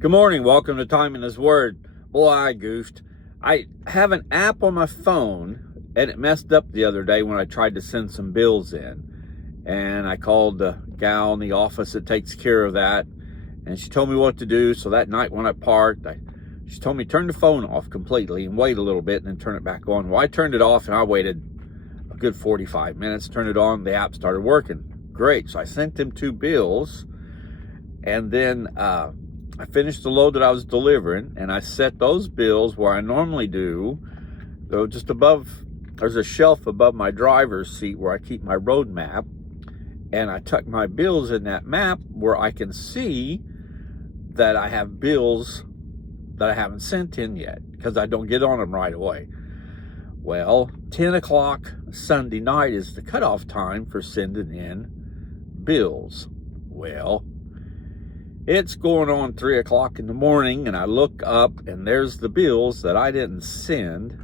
Good morning. Welcome to Time in His Word. Boy, I goofed. I have an app on my phone, and it messed up the other day when I tried to send some bills in. And I called the gal in the office that takes care of that, and she told me what to do. So that night when I parked, she told me turn the phone off completely and wait a little bit and then turn it back on. Well, I turned it off and I waited a good 45 minutes, turned it on, the app started working. Great. So I sent them 2 bills, and then I finished the load that I was delivering, and I set those bills where I normally do. Though just above, there's a shelf above my driver's seat where I keep my road map, and I tuck my bills in that map where I can see that I have bills that I haven't sent in yet because I don't get on them right away. Well, 10 o'clock Sunday night is the cutoff time for sending in bills. Well, it's going on 3 o'clock in the morning, and I look up, and there's the bills that I didn't send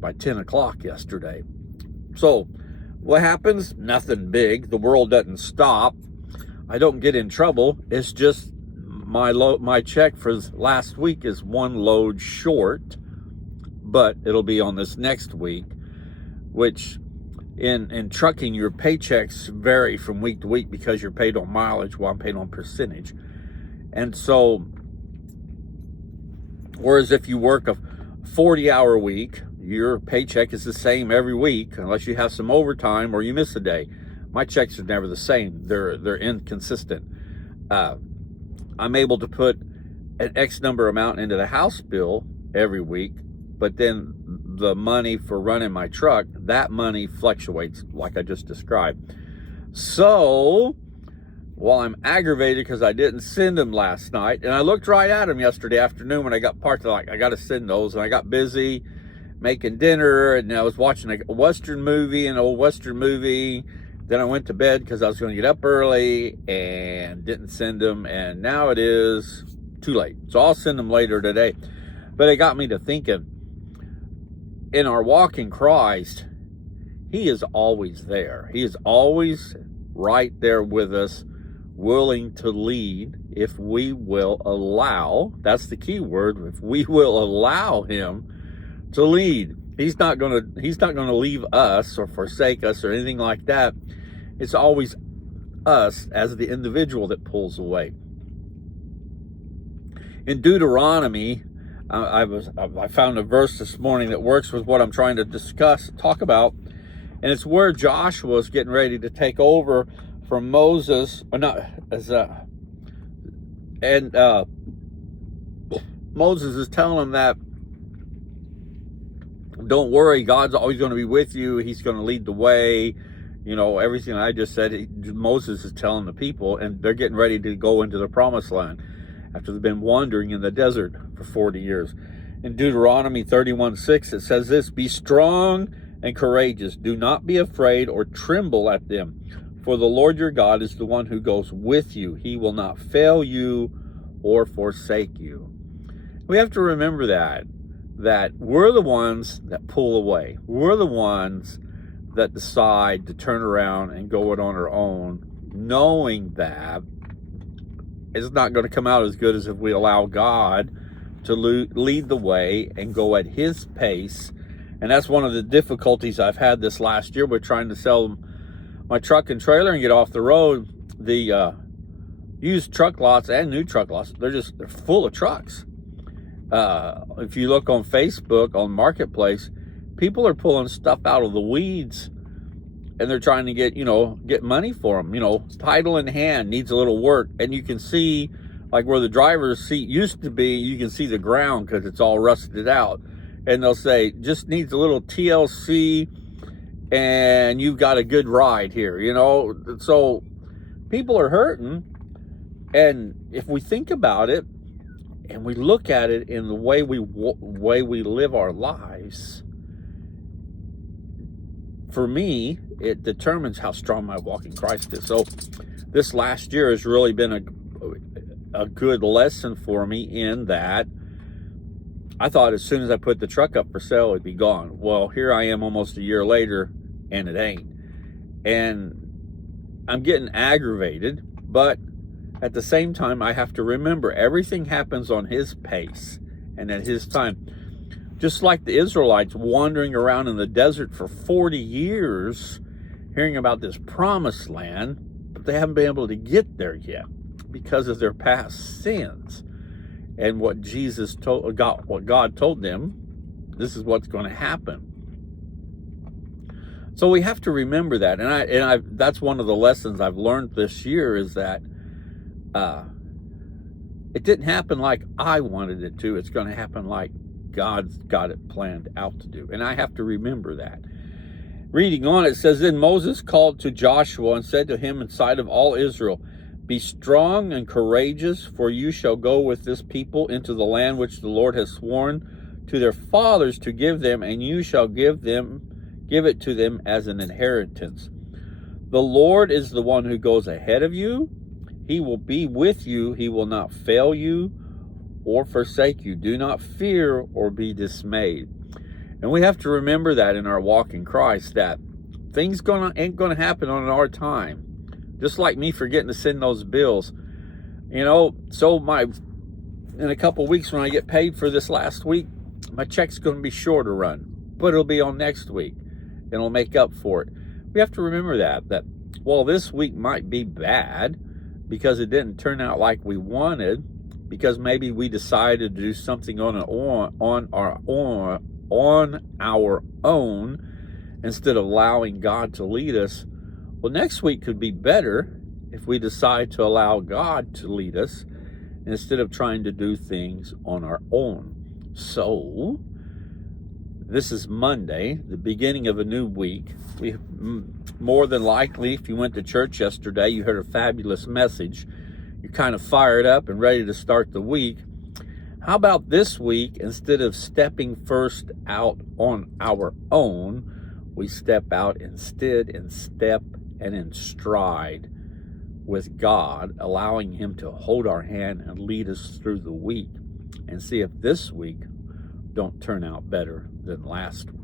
by 10 o'clock yesterday. So what happens? Nothing big. The world doesn't stop. I don't get in trouble. It's just my check for last week is 1 load short, but it'll be on this next week, which in trucking, your paychecks vary from week to week because you're paid on mileage while I'm paid on percentage. And so, whereas if you work a 40-hour week, your paycheck is the same every week unless you have some overtime or you miss a day. My checks are never the same. They're inconsistent. I'm able to put an X number amount into the house bill every week, but then the money for running my truck, that money fluctuates like I just described. So, while I'm aggravated because I didn't send them last night, and I looked right at them yesterday afternoon when I got parked, like, I got to send those, and I got busy making dinner, and I was watching an old Western movie, then I went to bed because I was going to get up early and didn't send them, and now it is too late. So I'll send them later today. But it got me to thinking, in our walk in Christ, He is always there. He is always right there with us, willing to lead if we will allow. That's the key word. If we will allow Him to lead, He's not going to leave us or forsake us or anything like that. It's always us as the individual that pulls away. In Deuteronomy, I found a verse this morning that works with what I'm trying to talk about, and it's where Joshua is getting ready to take over from Moses, Moses is telling him that, don't worry, God's always going to be with you. He's going to lead the way. Everything I just said, Moses is telling the people, and they're getting ready to go into the promised land after they've been wandering in the desert for 40 years. In Deuteronomy 31:6, it says this: be strong and courageous. Do not be afraid or tremble at them. For the Lord your God is the one who goes with you. He will not fail you or forsake you. We have to remember that we're the ones that pull away. We're the ones that decide to turn around and go it on our own, knowing that it's not going to come out as good as if we allow God to lead the way and go at His pace. And that's one of the difficulties I've had this last year with trying to sell my truck and trailer and get off the road. The used truck lots and new truck lots, they're full of trucks. If you look on Facebook, on Marketplace, people are pulling stuff out of the weeds, and they're trying to get money for them. Title in hand, needs a little work, and you can see, like where the driver's seat used to be, you can see the ground because it's all rusted out, and they'll say just needs a little TLC, and you've got a good ride here. So people are hurting, and if we think about it and we look at it in the way we live our lives, for me, it determines how strong my walk in Christ is. So this last year has really been a good lesson for me in that I thought as soon as I put the truck up for sale, it'd be gone. Well, here I am almost a year later, and it ain't. And I'm getting aggravated, but at the same time, I have to remember everything happens on his pace and at his time. Just like the Israelites wandering around in the desert for 40 years, hearing about this promised land, but they haven't been able to get there yet because of their past sins. And what God told them, this is what's going to happen. So we have to remember that, and that's one of the lessons I've learned this year, is that it didn't happen like I wanted it to. It's going to happen like God's got it planned out to do, and I have to remember that. Reading on, it says, Then Moses called to Joshua and said to him in sight of all Israel, Be strong and courageous, for you shall go with this people into the land which the Lord has sworn to their fathers to give them, and you shall give it to them as an inheritance. The Lord is the one who goes ahead of you. He will be with you. He will not fail you or forsake you. Do not fear or be dismayed. And we have to remember that in our walk in Christ, that things ain't gonna happen on our time. Just like me forgetting to send those bills. So in a couple of weeks when I get paid for this last week, my check's gonna be sure to run, but it'll be on next week. It'll make up for it. We have to remember that while this week might be bad because it didn't turn out like we wanted, because maybe we decided to do something on our own instead of allowing God to lead us. Well, next week could be better if we decide to allow God to lead us instead of trying to do things on our own. So, this is Monday, the beginning of a new week. We more than likely, if you went to church yesterday, you heard a fabulous message. You're kind of fired up and ready to start the week. How about this week, instead of stepping first out on our own, we step out instead in step and in stride with God, allowing him to hold our hand and lead us through the week, and see if this week don't turn out better than last week.